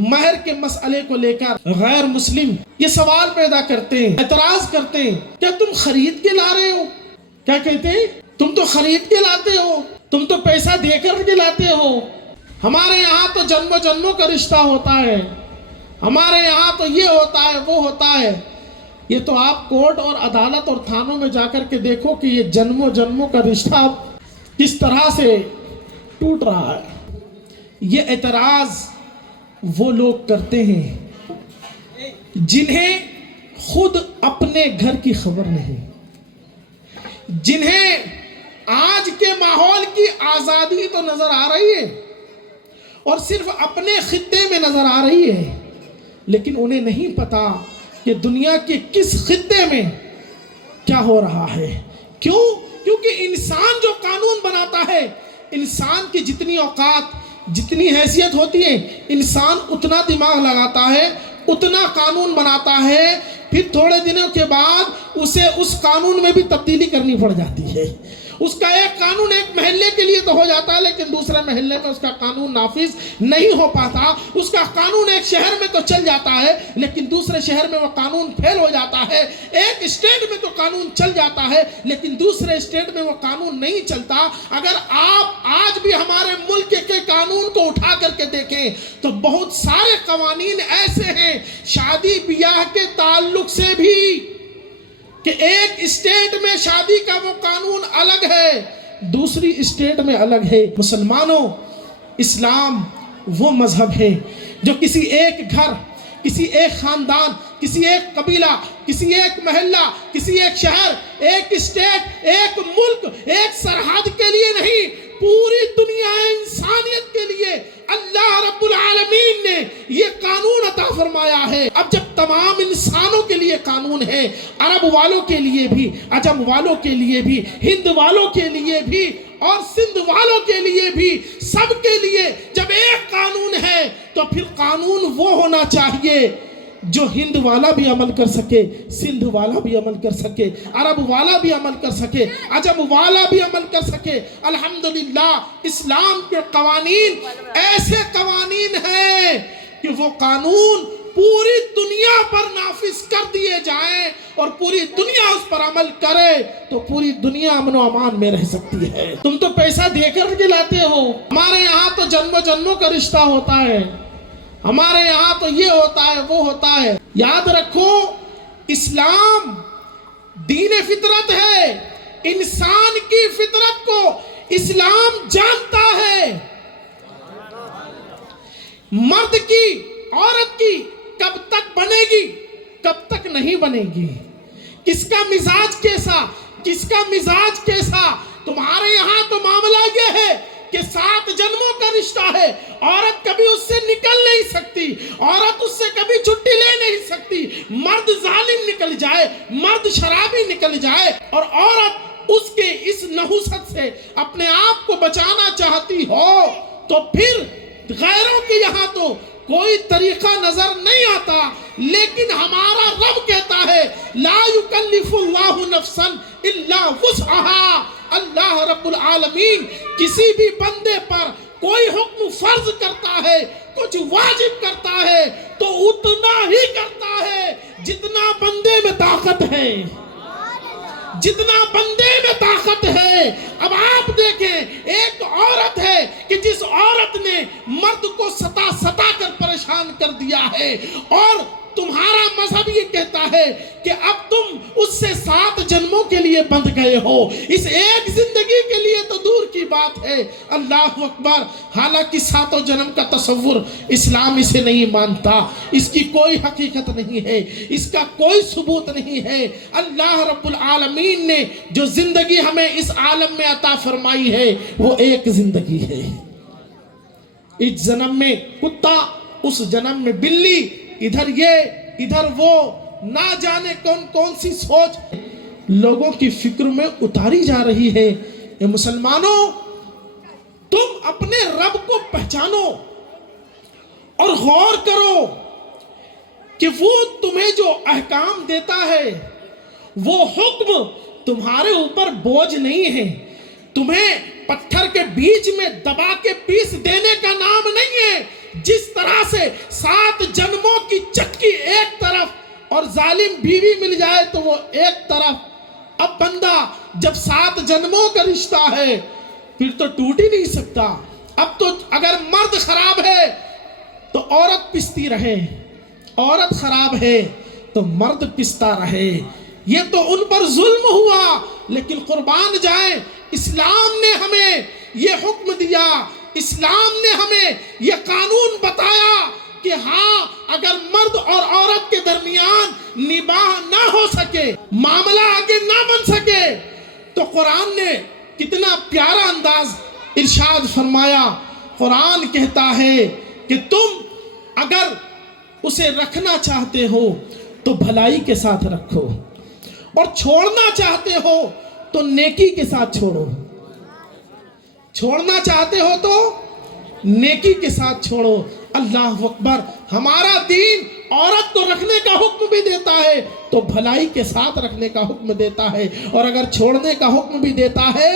مہر کے مسئلے کو لے کر غیر مسلم یہ سوال پیدا کرتے ہیں، اعتراض کرتے ہیں، کیا تم خرید کے لا رہے ہو؟ کیا کہتے ہیں؟ تم تو خرید کے لاتے ہو، تم تو پیسہ دے کر کے لاتے ہو، ہمارے یہاں تو جنم و جنموں کا رشتہ ہوتا ہے، ہمارے یہاں تو یہ ہوتا ہے وہ ہوتا ہے۔ یہ تو آپ کورٹ اور عدالت اور تھانوں میں جا کر کے دیکھو کہ یہ جنم و جنموں کا رشتہ کس طرح سے ٹوٹ رہا ہے۔ یہ اعتراض وہ لوگ کرتے ہیں جنہیں خود اپنے گھر کی خبر نہیں، جنہیں آج کے ماحول کی آزادی تو نظر آ رہی ہے اور صرف اپنے خطے میں نظر آ رہی ہے، لیکن انہیں نہیں پتا کہ دنیا کے کس خطے میں کیا ہو رہا ہے۔ کیوں؟ کیونکہ انسان جو قانون بناتا ہے، انسان کی جتنی اوقات جتنی حیثیت ہوتی ہے، انسان اتنا دماغ لگاتا ہے، اتنا قانون بناتا ہے، پھر تھوڑے دنوں کے بعد اسے اس قانون میں بھی تبدیلی کرنی پڑ جاتی ہے۔ اس کا ایک قانون ایک محلے کے لیے تو ہو جاتا ہے، لیکن دوسرے محلے میں اس کا قانون نافذ نہیں ہو پاتا۔ اس کا قانون ایک شہر میں تو چل جاتا ہے، لیکن دوسرے شہر میں وہ قانون فیل ہو جاتا ہے۔ ایک اسٹیٹ میں تو قانون چل جاتا ہے، لیکن دوسرے اسٹیٹ میں وہ قانون نہیں چلتا۔ اگر آپ آج بھی ہمارے ملک کے قانون کو اٹھا کر کے دیکھیں تو بہت سارے قوانین ایسے ہیں شادی بیاہ کے تعلق سے بھی کہ ایک اسٹیٹ میں شادی کا وہ قانون الگ ہے، دوسری اسٹیٹ میں الگ ہے۔ مسلمانوں، اسلام وہ مذہب ہے جو کسی ایک گھر، کسی ایک خاندان، کسی ایک قبیلہ، کسی ایک محلہ، کسی ایک شہر، ایک اسٹیٹ، ایک ملک، ایک سرحد کے لیے نہیں، پوری دنیا انسانیت کے لیے اللہ رب العالمین نے یہ قانون عطا فرمایا ہے۔ اب جب تمام انسانوں کے لیے قانون ہے، عرب والوں کے لیے بھی، عجم والوں کے لیے بھی، ہند والوں کے لیے بھی اور سندھ والوں کے لیے بھی، سب کے لیے جب ایک قانون ہے تو پھر قانون وہ ہونا چاہیے جو ہند والا بھی عمل کر سکے، سندھ والا بھی عمل کر سکے، عرب والا بھی عمل کر سکے، عجم والا بھی عمل کر سکے۔ الحمدللہ اسلام کے قوانین ایسے قوانین ہیں کہ وہ قانون پوری دنیا پر نافذ کر دیے جائیں اور پوری دنیا اس پر عمل کرے تو پوری دنیا امن و امان میں رہ سکتی ہے۔ تم تو پیسہ دے کر کے لاتے ہو، ہمارے یہاں تو جنم و جنموں کا رشتہ ہوتا ہے، ہمارے یہاں تو یہ ہوتا ہے وہ ہوتا ہے۔ یاد رکھو، اسلام دین فطرت ہے، انسان کی فطرت کو اسلام جانتا ہے۔ مرد کی، عورت کی کب تک بنے گی، کب تک نہیں بنے گی، کس کا مزاج کیسا، کس کا مزاج کیسا۔ تمہارے یہاں تو معاملہ یہ ہے کہ 7 جنموں کا رشتہ ہے، عورت کبھی اس سے نکل نہیں سکتی، عورت اس سے کبھی چھٹی لے نہیں سکتی۔ مرد ظالم نکل جائے، مرد شرابی نکل جائے اور عورت اس کے اس نحوست سے اپنے آپ کو بچانا چاہتی ہو تو پھر غیروں کے یہاں تو کوئی طریقہ نظر نہیں آتا، لیکن ہمارا رب کہتا ہے لا یکلف اللہ نفسا الا وسعها۔ اللہ رب العالمین کسی بھی بندے پر کوئی حکم فرض کرتا ہے، کچھ واجب کرتا ہے تو اتنا ہی کرتا ہے جتنا بندے میں طاقت ہے، جتنا بندے میں طاقت ہے۔ اب آپ دیکھیں، ایک عورت ہے کہ جس عورت نے مرد کو ستا کر پریشان کر دیا ہے، اور تمہارا مذہب یہ کہتا ہے کہ اب تم اس سے 7 جنموں کے لیے بندھ گئے ہو، اس ایک زندگی کے لیے تو دور کی بات ہے۔ اللہ اکبر۔ حالانکہ 7 جنم کا تصور اسلام اسے نہیں مانتا، اس کی کوئی حقیقت نہیں ہے، اس کا کوئی ثبوت نہیں ہے۔ اللہ رب العالمین نے جو زندگی ہمیں اس عالم میں عطا فرمائی ہے وہ ایک زندگی ہے۔ اس جنم میں کتا، اس جنم میں بلی، ادھر یہ ادھر وہ، نہ جانے کون کون سی سوچ لوگوں کی فکر میں اتاری جا رہی ہے۔ اے مسلمانوں، تم اپنے رب کو پہچانو اور غور کرو کہ وہ تمہیں جو احکام دیتا ہے وہ حکم تمہارے اوپر بوجھ نہیں ہے، تمہیں پتھر کے بیچ میں دبا کے پیس دینے کا نام نہیں ہے۔ جس طرح سے 7 جنموں کی چکی ایک طرف اور ظالم بیوی مل جائے تو وہ ایک طرف، اب بندہ جب 7 جنموں کا رشتہ ہے پھر تو ٹوٹ ہی نہیں سکتا۔ اب تو اگر مرد خراب ہے تو عورت پستی رہے، عورت خراب ہے تو مرد پستا رہے، یہ تو ان پر ظلم ہوا۔ لیکن قربان جائیں، اسلام نے ہمیں یہ حکم دیا، اسلام نے ہمیں یہ قانون بتایا کہ ہاں اگر مرد اور عورت کے درمیان نباہ نہ ہو سکے، معاملہ آگے نہ بن سکے، تو قرآن نے کتنا پیارا انداز ارشاد فرمایا۔ قرآن کہتا ہے کہ تم اگر اسے رکھنا چاہتے ہو تو بھلائی کے ساتھ رکھو، اور چھوڑنا چاہتے ہو تو نیکی کے ساتھ چھوڑو۔ چھوڑنا چاہتے ہو تو نیکی کے ساتھ چھوڑو۔ اللہ اکبر! ہمارا دین عورت کو رکھنے کا حکم بھی دیتا ہے تو بھلائی کے ساتھ رکھنے کا حکم دیتا ہے، اور اگر چھوڑنے کا حکم بھی دیتا ہے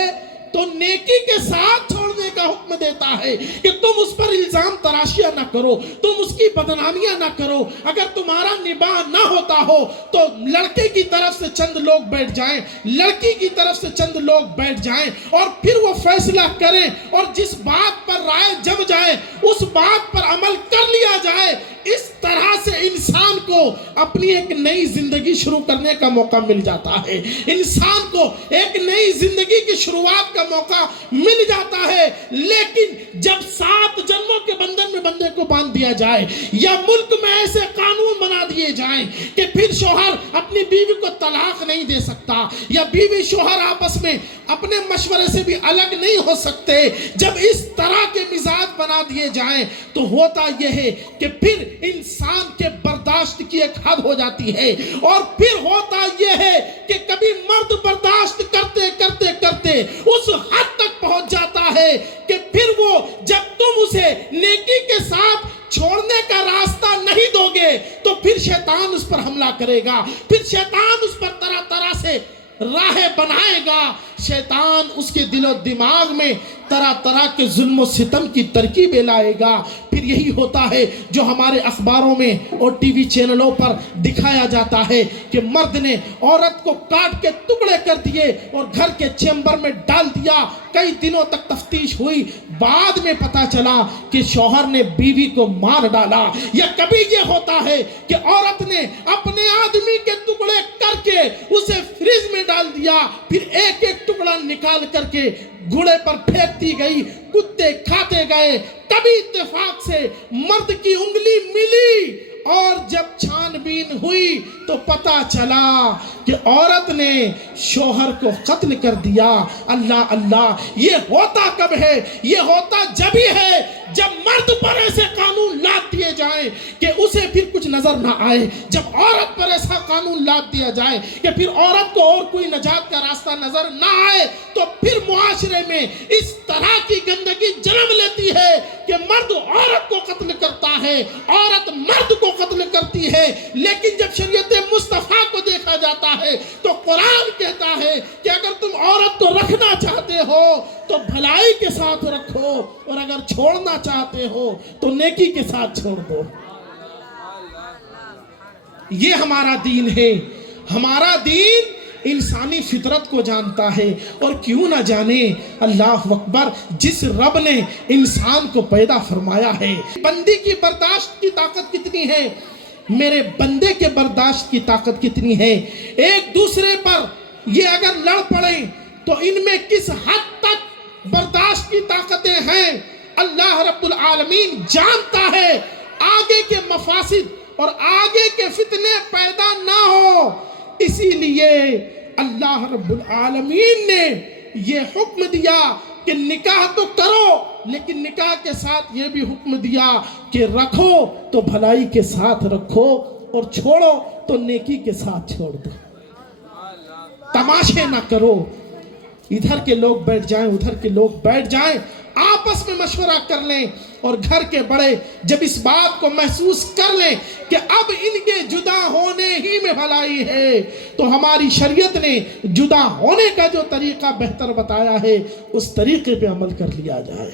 تو نیکی کے ساتھ چھوڑنے کا حکم دیتا ہے کہ تم اس پر الزام تراشیاں نہ کرو، تم اس کی بدنامیاں نہ کرو۔ اگر تمہارا نباہ نہ ہوتا ہو تو لڑکے کی طرف سے چند لوگ بیٹھ جائیں، لڑکی کی طرف سے چند لوگ بیٹھ جائیں، اور پھر وہ فیصلہ کریں، اور جس بات پر رائے جم جائے اس بات پر عمل کر لیا جائے۔ اس طرح سے انسان کو اپنی ایک نئی زندگی شروع کرنے کا موقع مل جاتا ہے، انسان کو ایک نئی زندگی کی شروعات کا موقع مل جاتا ہے۔ لیکن جب 7 جنموں کے بندھن میں بندے کو باندھ دیا جائے، یا ملک میں ایسے قانون بنا دیے جائیں کہ پھر شوہر اپنی بیوی کو طلاق نہیں دے سکتا، یا بیوی شوہر آپس میں اپنے مشورے سے بھی الگ نہیں ہو سکتے، جب اس طرح کے مزاج بنا دیے جائیں تو ہوتا یہ ہے کہ پھر انسان کے برداشت کی ایک حد ہو جاتی ہے، اور پھر ہوتا یہ ہے کہ کبھی مرد برداشت کرتے کرتے کرتے اس حد تک پہنچ جاتا ہے کہ پھر وہ جب تم اسے نیکی کے ساتھ چھوڑنے کا راستہ نہیں دو گے تو پھر شیطان اس پر حملہ کرے گا، پھر شیطان اس پر طرح طرح سے راہیں بنائے گا، شیطان اس کے دل و دماغ میں طرح طرح کے ظلم و ستم کی ترکیبیں لائے گا۔ پھر یہی ہوتا ہے جو ہمارے اخباروں میں اور ٹی وی چینلوں پر دکھایا جاتا ہے کہ مرد نے عورت کو کاٹ کے ٹکڑے کر دیے اور گھر کے چیمبر میں ڈال دیا۔ کئی دنوں تک تفتیش ہوئی، بعد میں پتا چلا کہ شوہر نے بیوی کو مار ڈالا۔ یا کبھی یہ ہوتا ہے کہ عورت نے اپنے آدمی کے ٹکڑے کر کے اسے فریج میں ڈال دیا، پھر ایک ایک ٹکڑا نکال کر کے گھوڑے پر پھینکتی گئی، کتے کھاتے گئے۔ کبھی اتفاق سے مرد کی انگلی ملی، اور جب چھان بین ہوئی تو پتا چلا کہ عورت نے شوہر کو قتل کر دیا۔ اللہ اللہ! یہ ہوتا کب ہے؟ یہ ہوتا جب ہی ہے جب مرد پر ایسے قانون لاد دیے جائیں کہ اسے پھر کچھ نظر نہ آئے، جب عورت پر ایسا قانون لاد دیا جائے کہ پھر عورت کو اور کوئی نجات کا راستہ نظر نہ آئے، تو پھر معاشرے میں اس طرح کی گندگی جنم لیتی ہے کہ مرد عورت کو قتل کرتا ہے، عورت مرد کو قتل کرتی ہے۔ لیکن جب شریعت مصطفیٰ کو دیکھا جاتا ہے تو قرآن کہتا ہے کہ اگر تم عورت کو رکھنا چاہتے ہو تو بھلائی کے ساتھ رکھو، اور اگر چھوڑنا چاہتے ہو تو نیکی کے ساتھ چھوڑ دو۔ یہ ہمارا دین ہے۔ ہمارا دین انسانی فطرت کو جانتا ہے، اور کیوں نہ جانے؟ اللہ اکبر! جس رب نے انسان کو پیدا فرمایا ہے، بندی کی برداشت کی طاقت کتنی ہے، میرے بندے کے برداشت کی طاقت کتنی ہے۔ ایک دوسرے پر یہ اگر لڑ پڑیں تو ان میں کس حد تک برداشت کی طاقتیں ہیں، اللہ رب العالمین جانتا ہے۔ آگے کے مفاسد اور آگے کے فتنے پیدا نہ ہو، اسی لیے اللہ رب العالمین نے یہ حکم دیا کہ نکاح تو کرو، لیکن نکاح کے ساتھ یہ بھی حکم دیا کہ رکھو تو بھلائی کے ساتھ رکھو، اور چھوڑو تو نیکی کے ساتھ چھوڑ دو۔ تماشے نہ کرو، ادھر کے لوگ بیٹھ جائیں ادھر کے لوگ بیٹھ جائیں، آپس میں مشورہ کر لیں، اور گھر کے بڑے جب اس بات کو محسوس کر لیں کہ اب ان کے جدا ہونے ہی میں بھلائی ہے، تو ہماری شریعت نے جدا ہونے کا جو طریقہ بہتر بتایا ہے اس طریقے پہ عمل کر لیا جائے۔